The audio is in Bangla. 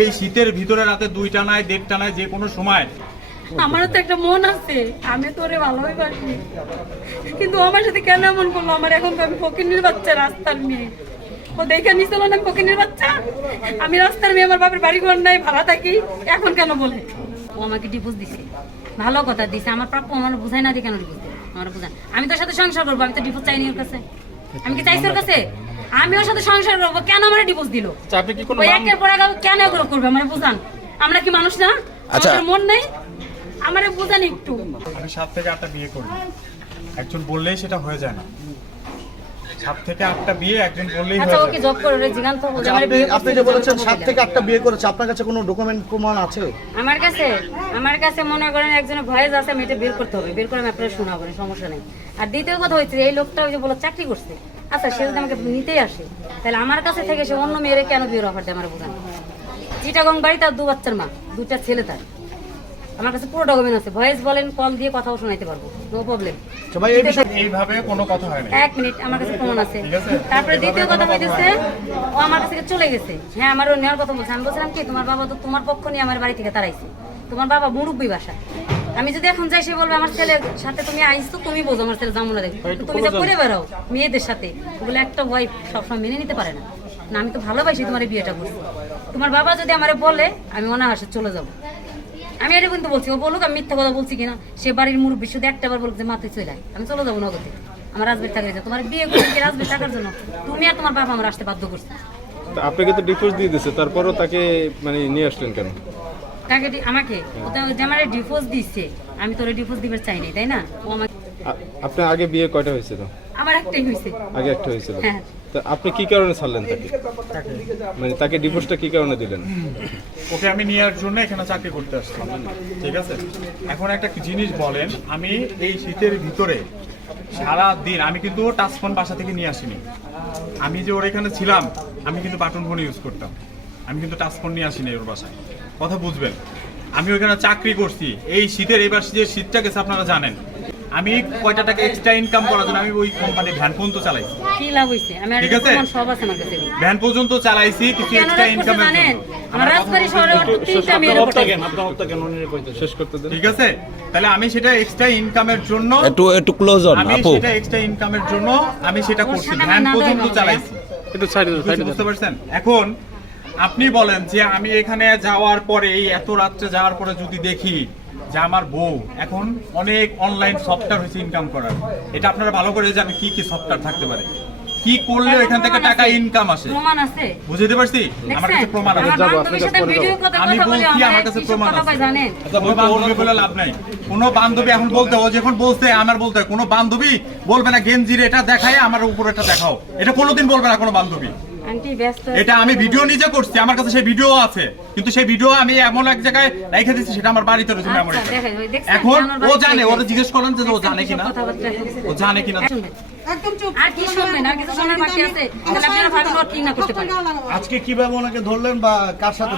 এই শীতের ভিতরে রাতে 2টা নয় 1:30টা নয় যে কোনো সময় আমারও তো একটা মন আছে, আমি তোরে ভালোই বাসি, কিন্তু আমার সাথে কেন এমন করলো? আমার এখন আমি ফকিনীর বাচ্চা, রাস্তার মেয়ে। ও দেখে নিছিল না ফকিনীর বাচ্চা, আমি রাস্তার মেয়ে, আমার বাপের বাড়ি ঘর নাই, ভাড়া থাকি, এখন কেন বলে? ও আমাকে ডিভোর্স দিছে, ভালো কথা দিছে, আমার প্রাপ্য আমার বুঝাই না দিয়ে কেন ডিভোর্স দিবে? আমার বুঝান, আমি তোর সাথে সংসার করবো, আমি তো ডিভোর্স চাইনি ওর কাছে। আমি কি চাইছি ওর কাছে? আমি ওর সাথে সংসার করবো, কেন আমার ডিভোর্স দিল? ওই একের পর এক কেন করবে? আমার বুঝান, আমরা কি মানুষ না? আমাদের মন নেই? আমারে বুঝান একটু। আমি 7 থেকে 8টা বিয়ে করি, একজন বললেই সেটা হয়ে যায় না। 7 থেকে 8টা বিয়ে একজন বললেই হয়ে আচ্ছা, যায়। ওকে জব করে রে জিগান তো বলে আমারে বিয়ে আপনি যে বলেছেন 7 থেকে 8টা বিয়ে করেছে, আপনার কাছে কোনো ডকুমেন্ট প্রমাণ আছে? আমার কাছে মনে করেন একজনের ভয়েস আছে, আমি এটা বের করতে হবে, বের করে আমি আপনারা শোনাবো, সমস্যা নেই। আর দ্বিতীয় কথা হচ্ছে, এই লোকটা ওই যে বলে চাকরি করছে, আচ্ছা সে যদি আমাকে নিতেই আসে, তাহলে আমার কাছে থেকে সে অন্য মেয়েরে কেন বিয়ের অফার দেয়? আমার বোঝান। চিটাগং বাড়ি, তার 2 বাচ্চার মা, 2টা ছেলে তার। আমার কাছে পুরো ডকুমেন্ট আছে, ভয়েস বলেন, কল দিয়ে কথাও শোনাইতে পারবো, নো প্রবলেম। এইভাবে কোনো কথা হয় না। 1 মিনিট, আমার কাছে প্রমাণ আছে। ঠিক আছে? তারপরে দ্বিতীয় কথা হইতেছে, ও আমার কাছ থেকে চলে গেছে। হ্যাঁ, আমারও নেওয়ার কথা বলছে। আমি বলছিলাম কি, তোমার বাবা তো তোমার পক্ষ নিয়ে আমার বাড়ি থেকে তাড়াইছে, তোমার বাবা মুরব্বী বাসা। আমি যদি এখন যাই, সে বলবে আমার ছেলের সাথে তুমি আইসো, তুমি বোঝো আমার ছেলে জামুনা দেখো, তুমি যা করে বেড়াও মেয়েদের সাথে, ওগুলো একটা ওয়াইফ সবসময় মেনে নিতে পারে না। না, আমি তো ভালোবাসি তোমার বিয়েটা করছি। তোমার বাবা যদি আমারে বলে, আমি অনাহাসে চলে যাবো। আমি এটা কিন্তু বলছি, ও বলুক আমি মিথ্যা কথা বলছি কিনা। সে বাড়ির মুরব্বী শুধু একটাবার বলুক যে মাথায় চলে, আমি চলে যাবো নগদে। আমার রাজবাড়ি থাকা তোমার বিয়ে করছি রাজবাড়ি থাকার জন্য, তুমি আর তোমার বাবা আমার আসতে বাধ্য করছে। আপনাকে তো ডিভোর্স দিয়ে দিয়েছে, তারপরও তাকে মানে নিয়ে আসলেন কেন? তাকে আমাকে যে আমার ডিভোর্স দিচ্ছে, আমি তোরে ডিভোর্স দিবার চাই নাই, তাই না? ও আমাকে আপনার আগে বিয়ে কয়টা হয়েছিল? আমার একটাই হয়েছে। আগে একটা হয়েছিল। হ্যাঁ। তো আপনি কি কারণে ছাড়লেন তাকে? মানে তাকে ডিভোর্সটা কি কারণে দিলেন? ওকে আমি নেওয়ার জন্য এখানে চাকরি করতে আসলাম, ঠিক আছে? এখন একটা জিনিস বলেন, আমি এই শীতের ভিতরে সারা দিন আমি কিন্তু টাচ ফোন বাসা থেকে নিয়ে আসিনি। আমি যে ওর এখানে ছিলাম, আমি কিন্তু বাটন ফোন ইউজ করতাম, আমি কিন্তু টাচ ফোন নিয়ে আসিনি ওর বাসায়, কথা বুঝবেন। আমি ওইখানে চাকরি করছি, এই শীতের এবার যে শীতটা গেছে আপনারা জানেন, আমি কয়টা টাকা এক্সট্রা ইনকাম করার জন্য আমি ওই কোম্পানির ভ্যান পর্যন্ত চালাইছি। কি লাভ হইছে? আমি আর ঠিক আছে? সব আছে আমার কাছে। ভ্যান পর্যন্ত চালাইছি কিছু এক্সট্রা ইনকামের জন্য। আমার রাজবাড়ি শহরে 3টা মেয়ের উপর শেষ করতে দেন। ঠিক আছে, তাহলে আমি সেটা এক্সট্রা ইনকামের জন্য একটু ক্লোজ অন আমি আপু। সেটা এক্সট্রা ইনকামের জন্য আমি সেটা করছি, ভ্যান পর্যন্ত চালাইছি। একটু সাইডে বুঝতে পারছেন? এখন আপনি বলেন যে আমি এখানে যাওয়ার পরে, এই এত রাত্রে যাওয়ার পরে যদি দেখি যে আমার বউ এখন অনেক অনলাইন সফটওয়্যার হয়েছে ইনকাম করার, এটা আপনারা ভালো করে জানেন কি কি সফটওয়্যার থাকতে পারে, কি করলে এখান থেকে টাকা ইনকাম আসে। প্রমাণ আছে, বুঝতে পারছি? আমার কাছে প্রমাণ আছে। আমি বলছি আমার কাছে প্রমাণ আছে। জানেন? কোনো বান্ধবী বলে লাভ নাই, কোনো বান্ধবী এখন বলতে, ও যখন বলছে আমার বলতে, কোনো বান্ধবী বলবে না গেঞ্জির এটা দেখায় আমার উপর এটা দেখাও, এটা কোনোদিন বলবে না কোনো বান্ধবী। আন্টি ব্যস্ত, এটা আমি ভিডিও নিজে করছি, আমার কাছে সেই ভিডিও আছে, কিন্তু সেই ভিডিও আমি এমন এক জায়গায় রেখে দিচ্ছি, সেটা আমার বাড়িতে রয়েছে মেমোরি। এখন ও জানে, ওরা জিজ্ঞেস করেন যে ও জানে কিনা, ও জানে কিনা। একদম চুপ। আর কি শুনবেন? আর কিছু শোনার বাকি আছে? তাহলে আপনারা ভাবেন ওর কি না করতে পারে। আজকে কিভাবে ওনাকে ধরলেন বা কার সাথে